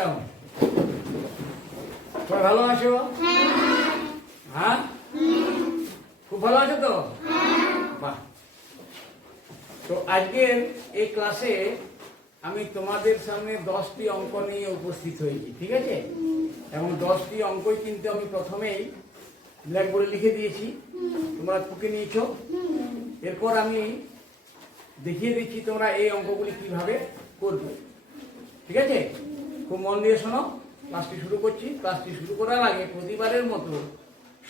Welcome. সবাই ভালো আছো? হ্যাঁ, খুব ভালো আছো তো? বাহ। তো আজকের এই ক্লাসে আমি তোমাদের সামনে 10টি অঙ্ক নিয়ে উপস্থিত হয়েছি, ঠিক আছে? এবং 10টি অঙ্কই কিন্তু আমি প্রথমেই ব্ল্যাকবোর্ডে লিখে দিয়েছি, তোমরা টুকে নিয়েছো। এরপর আমি দেখিয়ে দিচ্ছি তোমরা এই অঙ্কগুলি কিভাবে করবে, ঠিক আছে? খুব মন দিয়ে শোনো। ক্লাসটি শুরু করছি। ক্লাসটি শুরু করার আগে প্রতিবারের মতো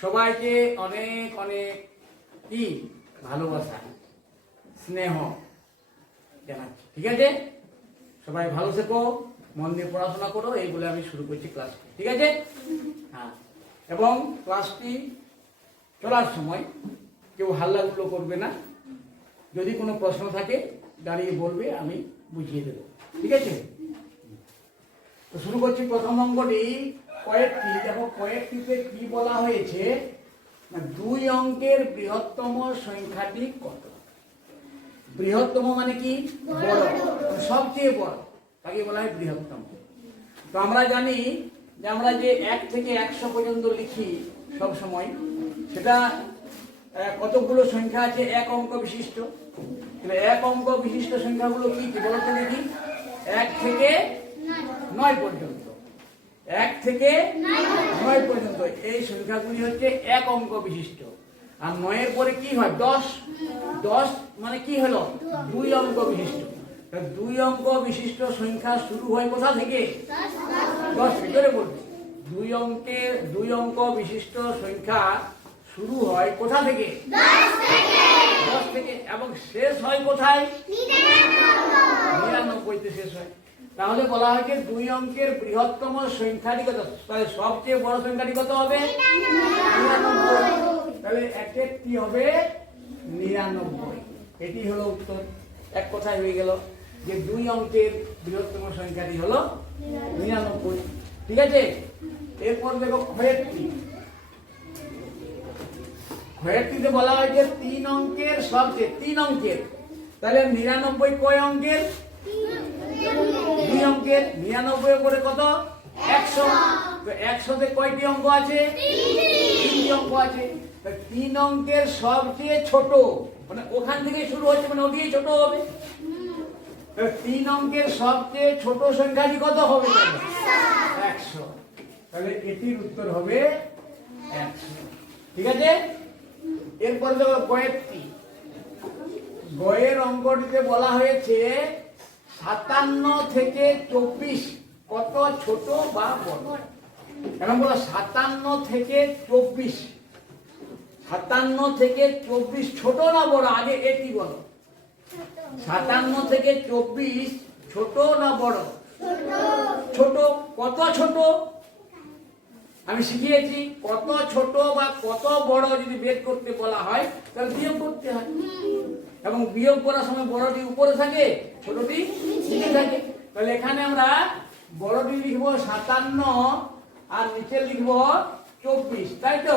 সবাইকে অনেক অনেক কি ভালোবাসা, স্নেহ জানাচ্ছি, ঠিক আছে? সবাই ভালো থেকো, মন দিয়ে পড়াশোনা করো, এই বলে আমি শুরু করছি ক্লাস, ঠিক আছে? হ্যাঁ, এবং ক্লাসটি চলার সময় কেউ হাল্লাগুলো করবে না। যদি কোনো প্রশ্ন থাকে দাঁড়িয়ে বলবে, আমি বুঝিয়ে দেবো, ঠিক আছে? তো শুরু করছি। প্রথম অঙ্কটি কয়েকটি, দেখো কয়েকটিতে কি বলা হয়েছে, দুই অঙ্কের বৃহত্তম সংখ্যাটি কত? বৃহত্তম মানে কি? বড়, সবচেয়ে বড়, তাকে বলা হয় বৃহত্তম। তো আমরা জানি যে আমরা যে 1 থেকে 100 পর্যন্ত লিখি সব সময়, সেটা কতগুলো সংখ্যা আছে? এক অঙ্ক বিশিষ্ট। এক অঙ্ক বিশিষ্ট সংখ্যাগুলো কি কি বলো তো দেখি? 1 থেকে 9 পর্যন্ত। 1 থেকে 9 পর্যন্ত এই সংখ্যাগুলি হচ্ছে এক অঙ্ক বিশিষ্ট। আর 9 এর পরে কি হয়? 10। 10 মানে কি হলো? 2 অঙ্ক বিশিষ্ট। 2 অঙ্ক বিশিষ্ট সংখ্যা শুরু হয় কোথা থেকে? 10 থেকে বলবে। 2 অঙ্ক বিশিষ্ট সংখ্যা শুরু হয় কোথা থেকে? 10 থেকে। এবং শেষ হয় কোথায়? 99 শেষ হয়। তাহলে বলা হয় যে 2 অঙ্কের বৃহত্তম সংখ্যাটি কত? তাহলে সবচেয়ে বড় সংখ্যাটি কত হবে? 99। তাহলে একটি হবে 99। এটি হলো উত্তর। এক কথায় হয়ে গেল যে 2 অঙ্কের বৃহত্তম সংখ্যাটি হলো 99, ঠিক আছে? এরপর দেখো ক্ষয়েরটি। ক্ষয়েরটিতে বলা হয় যে 3 অঙ্কের সবচেয়ে, 3 অঙ্কের। তাহলে 99 কয় অঙ্কের? 2 অঙ্কের। 99 উপরে কত? 100। তো 100তে কয়টি অঙ্ক আছে? 3টি অঙ্ক আছে। 3 অঙ্কের সবচেয়ে ছোট, মানে ওখান থেকে শুরু হচ্ছে, মানে ওটি ছোট হবে। 3 অঙ্কের সবচেয়ে ছোট সংখ্যাটি কত হবে? 100। তাহলে এটির উত্তর হবে 100, ঠিক আছে? এরপর দেখো গয়েরটি। গয়ের অঙ্কটিতে বলা হয়েছে 57 থেকে 24 কত ছোট বা বড়? এখন বলো 57 থেকে 24। 57 থেকে 24 ছোট না বড়? আগে এটি বলো। 57 থেকে 24 ছোট না বড়? ছোট। কত ছোট? আমি শিখিয়েছি কত ছোট বা কত বড় যদি বের করতে বলা হয় তাহলে বিয়োগ করতে হয়। এবং বিয়োগ করার সময় বড়টি উপরে থাকে, ছোটটি নিচে থাকে। তাহলে এখানে আমরা বড়টি লিখবো 57 আর নিচে লিখবো 24, তাই তো?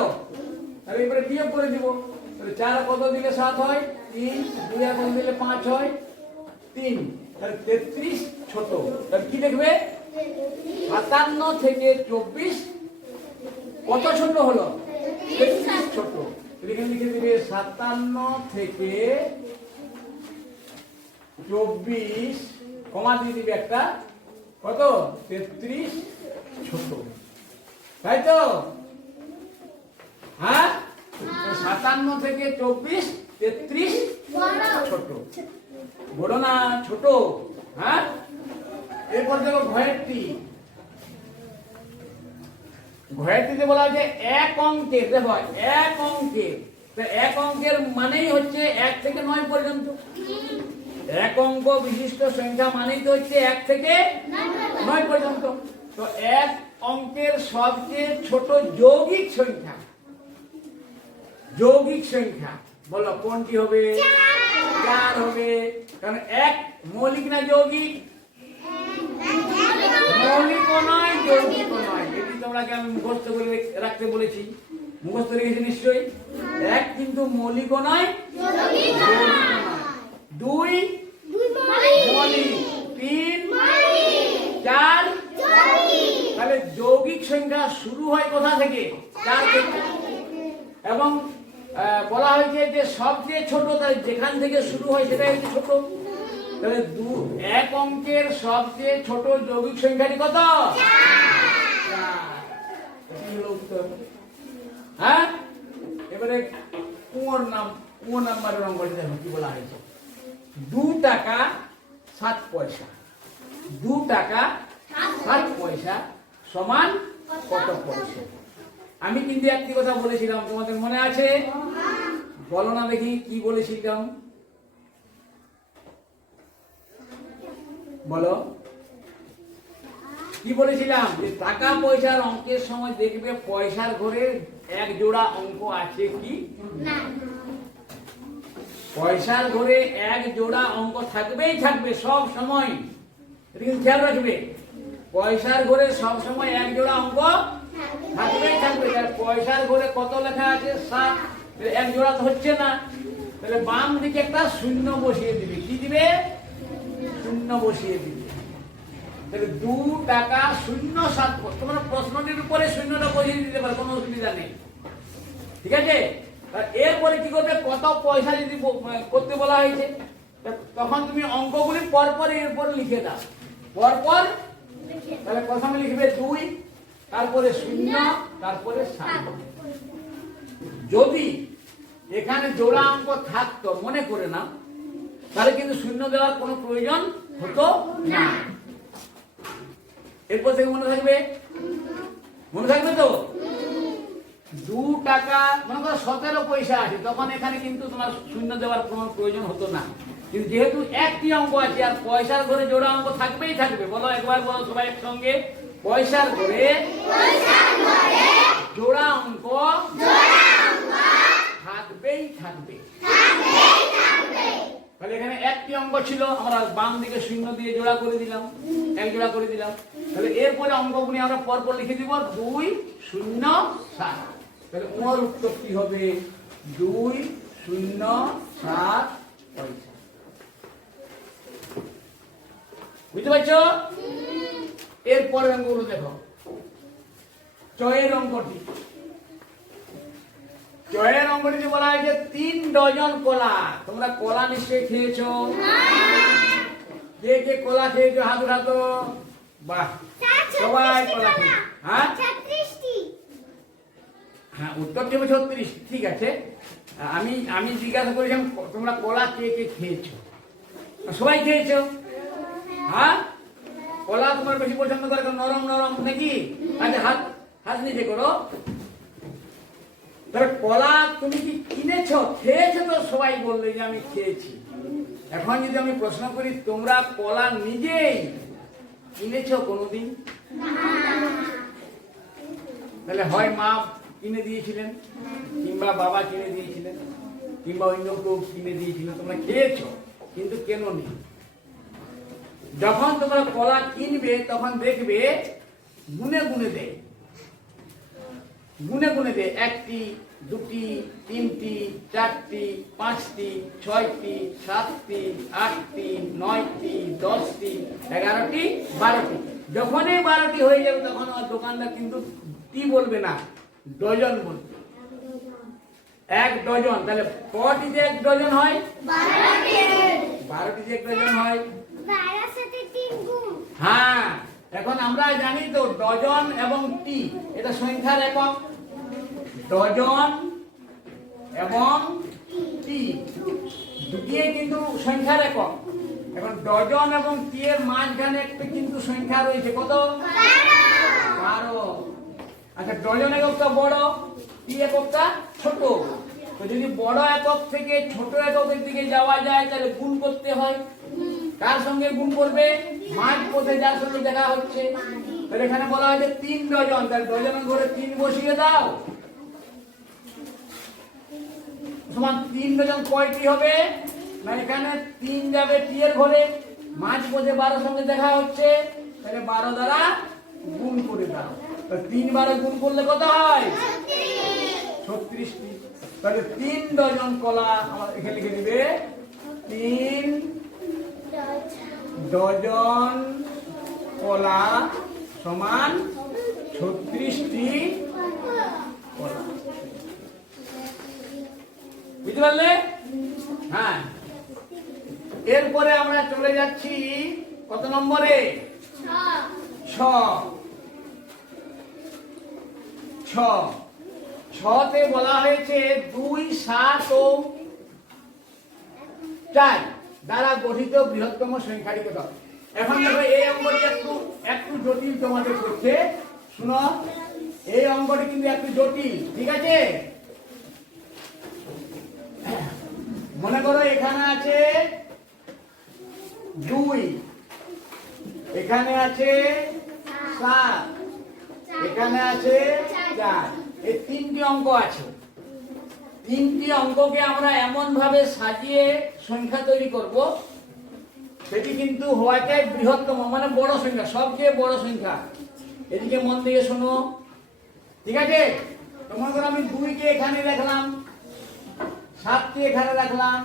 তাহলে এবারে বিয়োগ করে দিব। তাহলে 4 কত দিলে 7 হয়? 3। 2 কত দিলে 5 হয়? 3। তাহলে 33 ছোট। তাহলে কি লিখবে? 57 থেকে 24 কত ছোট হলো? 33 ছোট। এখানে লিখে দিবে 57 থেকে 24 কমা দিয়ে দিবে একটা, কত? 33 ছোট, তাই তো? হ্যাঁ, 57 থেকে 24 33 ছোট। বড় না ছোট? হ্যাঁ। এরপর দেখো ঘয়েরটি। ঘয়েরটিতে বলা হয়েছে এক অঙ্কের, দেখো এক অঙ্কের। এক অঙ্কের মানেই হচ্ছে 1 থেকে 9 পর্যন্ত। এক অঙ্ক বিশিষ্ট সংখ্যা মানেই তো হচ্ছে 1 থেকে 9 পর্যন্ত। তো এক অঙ্কের সবচেয়ে ছোট যৌগিক সংখ্যা, যৌগিক সংখ্যা বলো কোনটি হবে? 4 হবে। কারণ এক মৌলিক না যৌগিক? মৌলিক নয়, যৌগিক নয়। এটি তোমরাকে আমি মুখস্থ করে রাখতে বলেছি, মুখস্থ রেখেছি নিশ্চয়ই। এক কিন্তু মৌলিক নয়, যৌগিক নয়। 2 মৌলিক, 3 4 ছোট, তাই যেখান থেকে শুরু হয় সেটাই হচ্ছে ছোট। তাহলে এক অঙ্কের সবচেয়ে ছোট যৌগিক সংখ্যাটি কত? 4। হ্যাঁ, এবারে নাম্বারের অঙ্কটি দেখো কি বলা হয়েছে। 2 টাকা 7 পয়সা। 2 টাকা 7 পয়সা সমান কত পয়সা? আমি কিন্তু একটি কথা বলেছিলাম, তোমাদের মনে আছে? বলো না দেখি কি বলেছিলাম, বলো কি বলেছিলাম? যে টাকা পয়সার অঙ্কের সময় দেখবে পয়সার ঘরে এক জোড়া অঙ্ক আছে কি না। পয়সার ঘরে এক জোড়া অঙ্ক থাকবেই থাকবে সব সময়, এটা কিন্তু খেয়াল রাখবে। পয়সার ঘরে সব সময় এক জোড়া অঙ্ক থাকবেই থাকবে। পয়সার ঘরে কত লেখা আছে? 7। এক জোড়া তো হচ্ছে না, তাহলে বাম দিকে একটা শূন্য বসিয়ে দিবে। কি দিবে? শূন্য বসিয়ে দিবে। তাহলে 2 টাকা 0.7। তোমরা প্রশ্নটির উপরে শূন্যটা বসিয়ে দিতে পারো, কোনো অসুবিধা নেই, ঠিক আছে? এরপরে কি করবে? কত পয়সা যদি করতে বলা হয়েছে, তখন তুমি অঙ্কগুলি পরপর এরপর লিখে দাও, পরপর। তাহলে প্রথমে লিখবে 2, তারপরে 0, তারপরে 7। যদি এখানে জোড়া অঙ্ক থাকতো, মনে করে না, তাহলে কিন্তু শূন্য দেওয়ার কোনো প্রয়োজন হতো না। এরপর থেকে মনে থাকবে, মনে থাকবে তো? 2 টাকা মনে করো 17 পয়সা আছে, তখন এখানে কিন্তু তোমার শূন্য দেওয়ার কোনো প্রয়োজন হতো না। কিন্তু যেহেতু একটি অঙ্ক আছে আর পয়সার ঘরে জোড়া অঙ্ক থাকবেই থাকবে। বলো একবার, বলো সবাই একসঙ্গে, পয়সার ঘরে জোড়া অঙ্ক থাকবেই থাকবে। তাহলে এখানে একটি অঙ্ক ছিল, আমরা বাম দিকে শূন্য দিয়ে জোড়া করে দিলাম, এক জোড়া করে দিলাম। তাহলে এরপরে অঙ্কগুলি আমরা পরপর লিখে দিব 2, 0, 7। তাহলে ওর উত্তর কি হবে? 2, 0, 7 পয়সা। বুঝতে পারছো? এরপরে অঙ্কগুলো দেখো। চয়ের অঙ্কটি, চয়ের অঙ্কটিতে বলা হয়েছে 3 ডজন কলা। তোমরা কলা নিশ্চয়ই খেয়েছো। কে কে কলা খেয়েছো? হাত উঠাতো। বাহ, সবাই কলা খেয়েছো। হ্যাঁ, 36টি। হ্যাঁ, উত্তরটি হবে 36। ঠিক আছে, আমি জিজ্ঞাসা করেছিলাম তোমরা কলা কে কে খেয়েছো? সবাই খেয়েছো। হ্যাঁ, কলা তোমার বেশি পছন্দ করে, নরম নরম নাকি? আচ্ছা, হাত নিচে করো। তাহলে কলা তুমি কি কিনেছো? খেয়েছো তো সবাই বললে যে আমি খেয়েছি। এখন যদি আমি প্রশ্ন করি, তোমরা কলা নিজেই কিনেছো কোনোদিন? তাহলে হয় মা কিনে দিয়েছিলেন, কিংবা বাবা কিনে দিয়েছিলেন, কিংবা অন্য কেউ কিনে দিয়েছিলেন, তোমরা খেয়েছো কিন্তু কেননি। যখন তোমরা কলা কিনবে তখন দেখবে গুনে গুনে দেয়, গুনে গুনে দেয়। 1টি, 2টি, 3টি, 4টি, 5টি, 6টি, 7টি, 8টি, 9টি, 10টি, 11টি, 12টি। যখনই 12টি হয়ে যাবে তখন আর দোকানদার কিন্তু কি বলবে না, ডজন বলবে। 1 ডজন। তাহলে কটিতে 1 ডজন হয়? 12টিতে 1 ডজন হয়। হ্যাঁ, এখন আমরা জানি তো ডজন এবং টি এটা সংখ্যার একক। ডজন এবং টি দুটিয়ে কিন্তু সংখ্যার একক। এখন ডজন এবং টি এর মাঝখানে একটা কিন্তু সংখ্যা রয়েছে, কত? 12। আচ্ছা, ডজন এককটা বড়, টি এককটা ছোট। তো যদি বড় একক থেকে ছোট এককের দিকে যাওয়া যায় তাহলে গুণ করতে হয়। কার সঙ্গে গুণ করবে? মাঝ পথে যার সঙ্গে দেখা হচ্ছে। তাহলে এখানে বলা হয়েছে 3 ডজন। তাহলে ডজনের ঘরে 3 বসিয়ে দাও, সমান 3 ডজন কয়টি হবে? না, এখানে 3 যাবে টি এর ঘরে, মাঝ পথে 12 সঙ্গে দেখা হচ্ছে, তাহলে 12 দ্বারা গুণ করে দাও। 3 12 গুণ করলে কত হয়? 36টি। তাহলে 3 ডজন কলা আমার এখানে লিখে দিবে, 3 ডজন কলা সমান 36টি কলা। বুঝতে পারলে? হ্যাঁ, এরপরে আমরা চলে যাচ্ছি কত নম্বরে? 6 ছতে বলা হয়েছে 2, 7 ও 4 দ্বারা গঠিত বৃহত্তম সংখ্যাটি কত? এখন দেখো এই অঙ্কটি একটু জটিল তোমাদের করছে। শুনো, এই অঙ্কটি কিন্তু একটু জটিল, ঠিক আছে? মনে করো এখানে আছে 2, এখানে আছে 7, এখানে আছে 4, এই 3টি অঙ্ক আছে। 3টি অঙ্ককে আমরা এমন ভাবে সাজিয়ে সংখ্যা তৈরি করব, সেটি কিন্তু হওয়া চাই বৃহত্তম, মানে বড় সংখ্যা, সবচেয়ে বড় সংখ্যা। এদিকে মন দিয়ে শোনো, ঠিক আছে? তো মনে করো আমি 2কে এখানে রাখলাম, 7কে এখানে রাখলাম,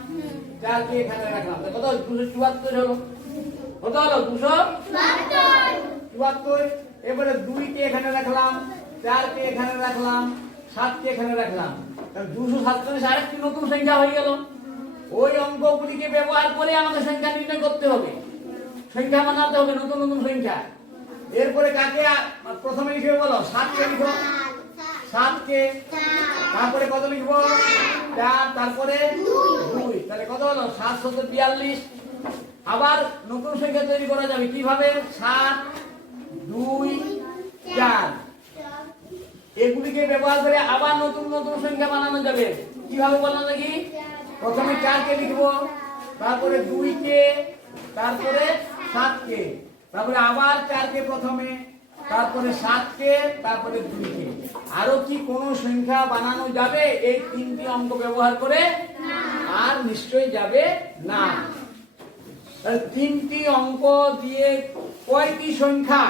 4কে এখানে রাখলাম, কত? 274 হলো। কত হলো? 274। এবারে 2কে এখানে রাখলাম, 4কে এখানে রাখলাম, 7কে এখানে রাখলাম, 247 আরেকটি নতুন সংখ্যা হয়ে গেল। ওই অঙ্কগুলিকে ব্যবহার করে আমাকে সংখ্যা নির্ণয় করতে হবে, সংখ্যা বানাতে হবে, নতুন নতুন সংখ্যা। এরপরে কাকে প্রথমে লিখবে বলো? 7কে লিখো, 7কে। তারপরে কত লিখবো? 4, তারপরে 2। তাহলে কত হলো? 742। আবার নতুন সংখ্যা তৈরি করা যাবে কিভাবে? 7, 2, 4 এগুলিকে ব্যবহার করে আবার নতুন নতুন সংখ্যা বানানো যাবে। কিভাবে বলো দেখি? প্রথমে 4কে লিখবো, তারপরে 2কে, তারপরে 7কে, তারপরে আবার 4কে প্রথমে, তারপরে 7কে, তারপরে 2কে। আরো কি কোন সংখ্যা বানানো যাবে এই 3টি অঙ্ক ব্যবহার করে? আর নিশ্চয়ই যাবে না। 3টি অঙ্ক দিয়ে কয়টি সংখ্যা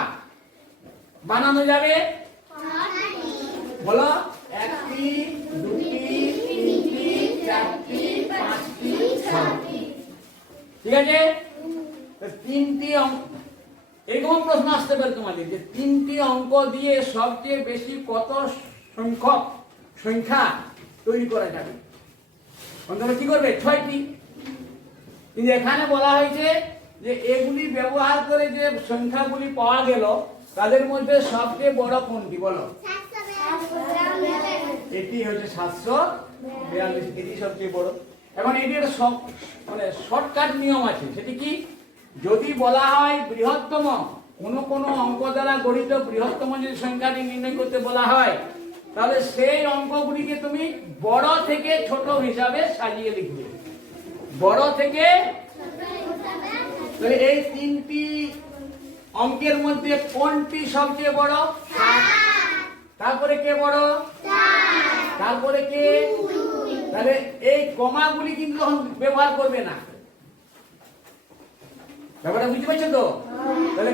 বানানো যাবে? বলো? 1টি, 2টি, 3টি, 4টি, 5টি, 6টি। ঠিক আছে? 3টি অঙ্ক, এরকম প্রশ্ন আসতে পারে তোমাদের যে 3টি অঙ্ক দিয়ে সবচেয়ে বেশি কত সংখ্যক সংখ্যা তৈরি করা যাবে? তোমরা কি করবে? 6টি। কিন্তু এখানে বলা হয়েছে যে এগুলি ব্যবহার করে যে সংখ্যাগুলি পাওয়া গেল তাদের মধ্যে সবচেয়ে বড় কোনটি? বলো? এটি হচ্ছে 742, এটি সবচেয়ে বড়। এখন এটির মানে শর্টকাট নিয়ম আছে, সেটি কি? যদি বলা হয় বৃহত্তম, কোন অঙ্ক দ্বারা গঠিত বৃহত্তম যদি সংখ্যাটি নির্ণয় করতে বলা হয়, তাহলে সেই অঙ্কগুলিকে তুমি বড় থেকে ছোট হিসাবে সাজিয়ে লিখবে। বড় থেকে, তাহলে এই 3টি অঙ্কের মধ্যে কোনটি সবচেয়ে বড়? 7। তারপরে কে বড়? 4। তারপরে কে? তাহলে এই কমাগুলি কিন্তু তখন ব্যবহার করবে না। ব্যাপারটা বুঝতে পারছো তো? তাহলে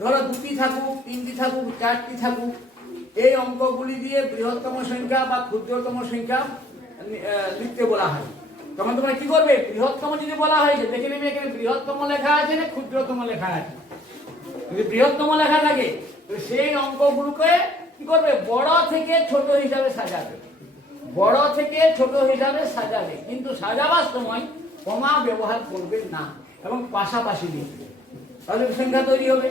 ধরো 2টি থাকুক, 3টি থাকুক, 4টি থাকুক, এই অঙ্কগুলি দিয়ে বৃহত্তম সংখ্যা বা ক্ষুদ্রতম সংখ্যা লিখতে বলা হয়। তখন তোমরা কি করবে? বৃহত্তম যদি বলা হয়, দেখে নেবে এখানে বৃহত্তম লেখা আছে না ক্ষুদ্রতম লেখা আছে। যদি বৃহত্তম লেখা থাকে সেই অঙ্কগুলোকে কি করবে? বড় থেকে ছোট হিসাবে সাজাবে, বড় থেকে ছোট হিসাবে সাজাবে, কিন্তু সাজাবার সময় কমা ব্যবহার করবে না এবং পাশাপাশি লিখবে, তাহলে সংখ্যা তৈরি হবে।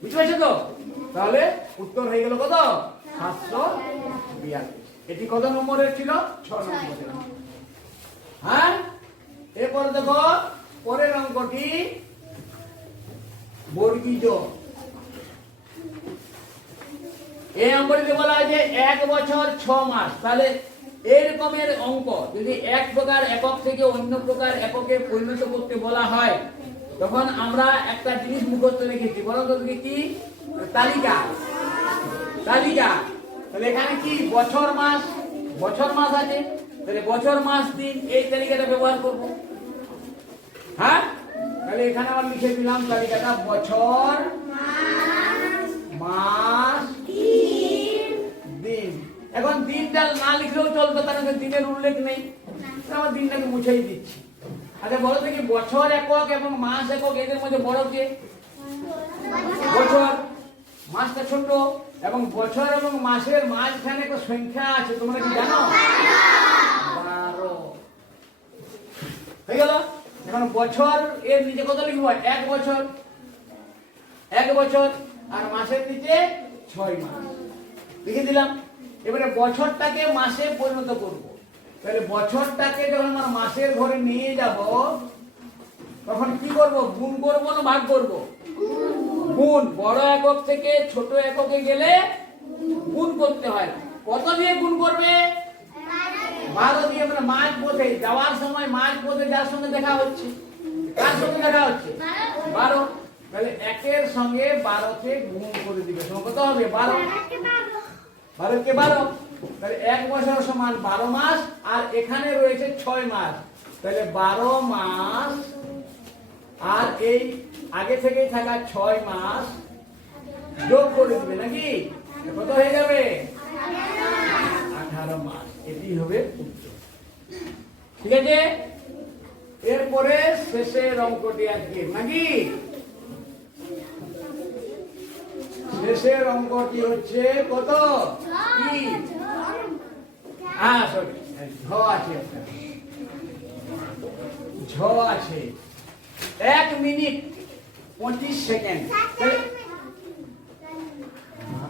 বুঝতে পারছো তো? তাহলে উত্তর হয়ে গেল কত? 742। এটি কত নম্বরের ছিল? 6 নম্বরের। হ্যাঁ, এরপর দেখো পরের অঙ্কটি বর্গীজ। এই অঙ্কটিতে বলা হয় যে 1 বছর 6 মাস। তাহলে এরকমের অঙ্ক যদি এক প্রকার একক থেকে অন্য প্রকার এককে পরিণত করতে বলা হয়, তখন আমরা একটা জিনিস মুখস্থ রেখেছি, বলো তো কি? তালিকা। তালিকা। তাহলে এখানে কি বছর মাস, বছর মাস আছে, তাহলে বছর মাস দিন এই তালিকাটা ব্যবহার করব। হ্যাঁ, তাহলে এখানে আমরা লিখে দিলাম তালিকাটা বছর মাস দিন। এখন দিনটা না লিখলেও চলবে, তার কাছে দিনের উল্লেখ নেই, আমার দিনটাকে মুছেই দিচ্ছি। আচ্ছা বলো দেখি, বছর একক এবং মাস একক এদের মধ্যে বড় কে? বছর। মাসটা ছোট, এবং বছর এবং মাসের মাঝখানে একটা সংখ্যা আছে, তোমরা কি জানো? 12। বছর এর নিচে কত লিখব? 1 বছর, 1 বছর, আর মাসের নিচে 6 মাস লিখে দিলাম। এবারে বছরটাকে মাসে পরিণত করব। তাহলে বছরটাকে যখন আমরা মাসের ঘরে নিয়ে যাব তখন কি করব? গুণ করব না ভাগ করব? গুণ। বড় একক থেকে ছোট এককে গেলে গুণ করতে হয়। কত দিয়ে গুণ করবে? 12 দিয়ে। মানে মাঝ পথে যাওয়ার সময় মাঝ পথে যার সঙ্গে দেখা হচ্ছে, কার সঙ্গে দেখা হচ্ছে? 12। তাহলে 1 এর সঙ্গে 12 তে গুণ করে দিবে। কত হবে? 12। 12 কে 12। তাহলে 1 বছর সমান 12 মাস, আর এখানে রয়েছে 6 মাস। তাহলে 12 মাস আর এই আগে থেকেই থাকা 6 মাস যোগ করে দিবে নাকি? কত হয়ে যাবে? 18 মাস। এটি হবে উত্তর। ঠিক আছে, এরপরে শেষের অঙ্কটি আজকে নাকি? শেষের অঙ্কটি হচ্ছে কত? কি? হ্যাঁ সরি, ঝ আছে, ঝ আছে। 1 মিনিট 25 সেকেন্ড।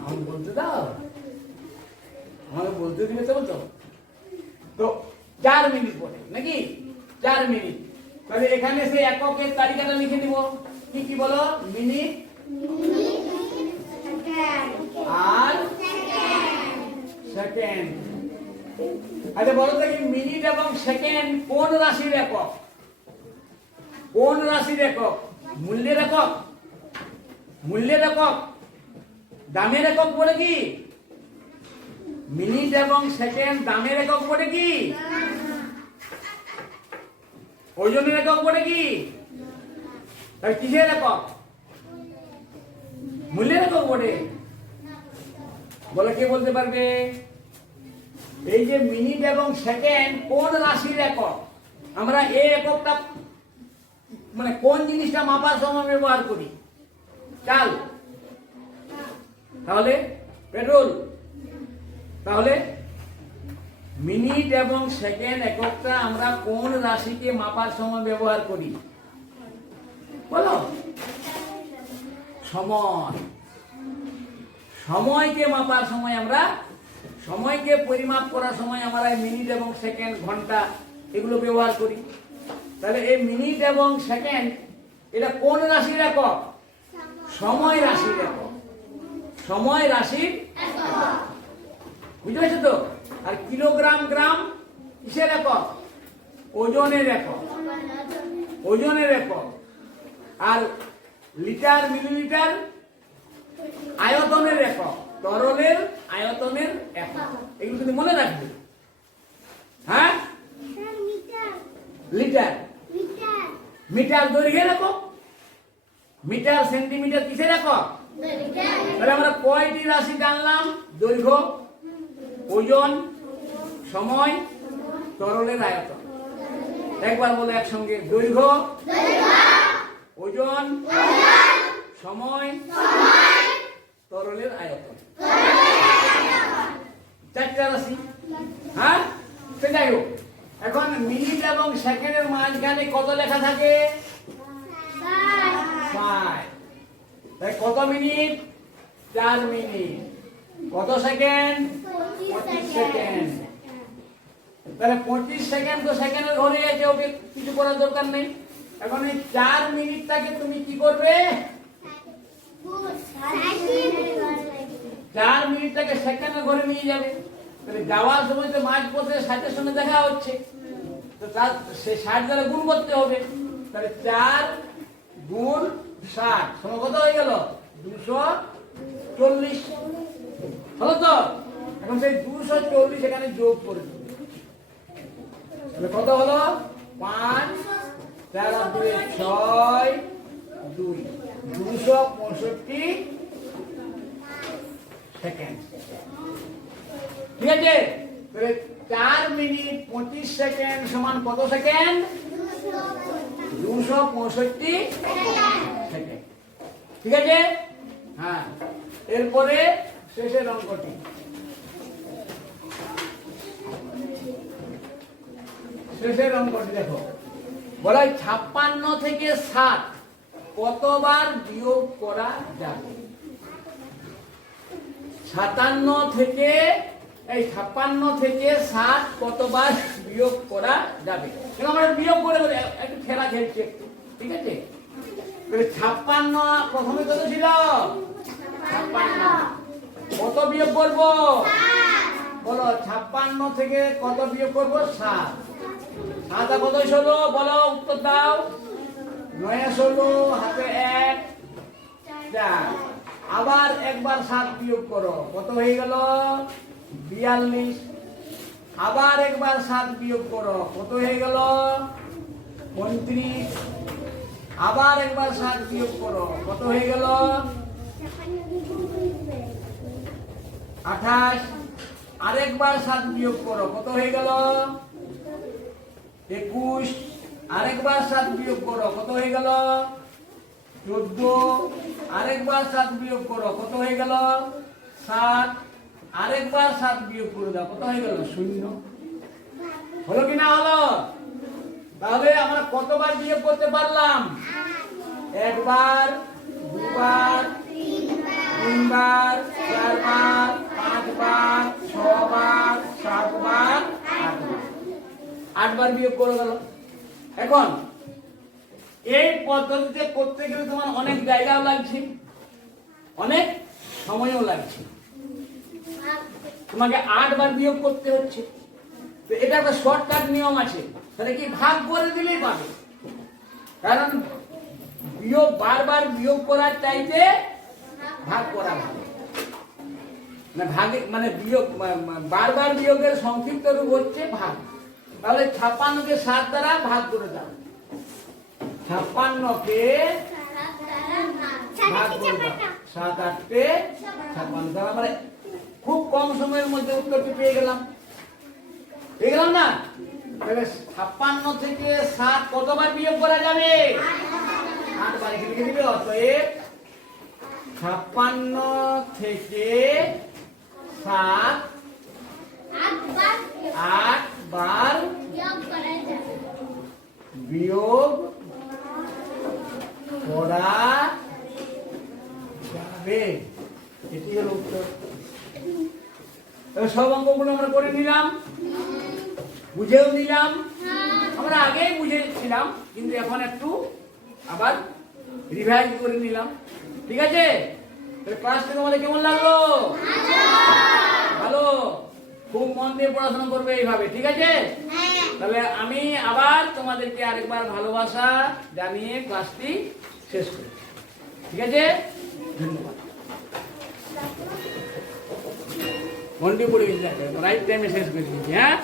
আমি বলতে দাও, আমাকে বলতে দিবে তো। বলতো তো 4 মিনিট পরে নাকি? 4 মিনিট। তাহলে এখানে সেই এককের তালিকাটা লিখে দিব। কি কি বলো? মিনিট আর সেকেন্ড। আচ্ছা বলো তো, মিনিট এবং সেকেন্ড কোন রাশির একক? কোন রাশির একক? মূল্যের একক? মূল্যের একক? দামের একক বলে কি? মিনিট এবং সেকেন্ড দামের একক বলে কি? ওজনের একক বলে কি? তাহলে কিসের একক? মূল্যের একক বলে। বলে কে বলতে পারবে? এই যে মিনিট এবং সেকেন্ড কোন রাশির একক? আমরা এই এককটা মানে কোন জিনিসটা মাপার সময় ব্যবহার করি? চাল? তাহলে পেট্রোল? তাহলে মিনিট এবং সেকেন্ড এককটা আমরা কোন রাশিকে মাপার সময় ব্যবহার করি? বলো। সময়। সময়কে মাপার সময় আমরা, সময়কে পরিমাপ করার সময় আমরা মিনিট এবং সেকেন্ড, ঘন্টা এগুলো ব্যবহার করি। তাহলে এই মিনিট এবং সেকেন্ড এটা কোন রাশির একক? সময় রাশির একক। সময় রাশির একক। বুঝতে পেরেছো তো? আর কিলোগ্রাম গ্রাম কিসের একক? ওজনের একক। ওজনের একক। আর লিটার মিলিলিটার আয়তনের একক। তরলের আয়তনের একক। এগুলো কিন্তু মনে রাখবে। হ্যাঁ, লিটার। মিটার দৈর্ঘ্যের একক। মিটার সেন্টিমিটার কিসের একক? তাহলে আমরা কয়টি রাশি জানলাম? দৈর্ঘ্য, ওজন, সময়, তরলের আয়তন। একবার বলে একসঙ্গে, দৈর্ঘ্য, ওজন, সময়, তরলের আয়তন। 4টা রাশি। হ্যাঁ, সেটাই হোক। এখন মিনিট এবং সেকেন্ডের মাঝখানে কত লেখা থাকে? 5। কত মিনিট? 4 মিনিট। কত সেকেন্ড? 25 সেকেন্ড। তাহলে 25 সেকেন্ড তো সেকেন্ডের ঘরে আছে, ওকে কিছু করার দরকার নেই। এখন এই 4 মিনিটটাকে তুমি কি করবে? 4 মিনিটটাকে সেকেন্ডের ঘরে নিয়ে যাবে। তাহলে যাওয়ার সময় তো মাঝ পথে 60-এর সঙ্গে দেখা হচ্ছে, তো তার সে 60 দ্বারা গুণ করতে হবে। তাহলে 4 গুণ 60 সমান কত হয়ে গেল? 240 হলো তো? এখন সেই 240 এখানে যোগ করে দেবে। তাহলে কত হলো? 5 4 আর 2 6 2 265 সেকেন্ড। ঠিক আছে? তাহলে 4 মিনিট 25 সেকেন্ড সমান কত সেকেন্ড? 265 সেকেন্ড। ঠিক আছে? হ্যাঁ, এরপরে শেষের অঙ্কটি। শেষের অঙ্কটি দেখো। বলা হয় 56 থেকে 7 কতবার বিয়োগ করা যাবে? 57 থেকে 7 কতবার বিয়োগ করা যাবে? আমরা বিয়োগ করে একটু খেলা খেলছি একটু, ঠিক আছে? 56 প্রথমে কত ছিল? 56। কত বিয়োগ করব? বলো 56 থেকে কত বিয়োগ করব? 7। 7 কত হলো বলো, উত্তর দাও। 9 হলো, হাতে 1 4। আবার একবার 7 বিয়োগ করো, কত হয়ে গেল? 42। আবার একবার 7 বিয়োগ করো, কত হয়ে গেল? 29। আবার একবার 7 বিয়োগ করো, কত হয়ে গেল? 28। আরেকবার 7 বিয়োগ করো, কত হয়ে গেল? 21। আরেকবার 7 বিয়োগ করো, কত হয়ে গেল? 14। আরেকবার 7 বিয়োগ করো, কত হয়ে গেল? 7। আরেকবার 7 বিয়োগ করে দাও, কত হয়ে গেল? 0। হলো কি না হলো? তাহলে আমরা কতবার বিয়োগ করতে পারলাম? একবার, দুবার, তিনবার, চারবার, 5বার, 6বার, 7বার, 8বার। 8বার বিয়োগ করে গেল। এখন এই পদ্ধতিতে করতে গেলে তোমার অনেক জায়গাও লাগছে, অনেক সময়ও লাগছে। তোমাকে 8বার বিয়োগ করতে হচ্ছে। তো এটা একটা শর্টকাট নিয়ম আছে, তাহলে কি ভাগ করে দিলেই পাবে। কারণ বিয়োগ বারবার বিয়োগ করার চাইতে ভাগ করা ভালো। ভাগে মানে বিয়োগ বারবার বিয়োগের সংক্ষিপ্ত রূপ হচ্ছে ভাগ। তাহলে 56কে 7 দ্বারা ভাগ করে দাও। 56কে ভাগ করে দাও। 7 8 56 দ্বারা মানে খুব কম সময়ের মধ্যে উত্তরটি পেয়ে গেলাম। পেয়ে গেলাম না? তাহলে 56 থেকে 7 কতবার বিয়োগ করা যাবে? 8বার। লিখে দিবে। অতএব 56 থেকে 7 8বার বিয়োগ করা যাবে। এটি হলো উত্তর। সব অঙ্কগুলো আমরা করে নিলাম, বুঝেও নিলাম। আমরা আগেই বুঝেছিলাম, কিন্তু এখন একটু আবার রিভাইজ করে নিলাম। ঠিক আছে? ক্লাসটা তোমাদের কেমন লাগলো? ভালো। খুব মন দিয়ে পড়াশোনা করবে এইভাবে, ঠিক আছে? তাহলে আমি আবার তোমাদেরকে আরেকবার ভালোবাসা জানিয়ে ক্লাসটি শেষ করি। ঠিক আছে? ধন্যবাদ। মন দিয়ে পড়ে গেছি, রাইট টাইমে শেষ করে দিয়েছি। হ্যাঁ।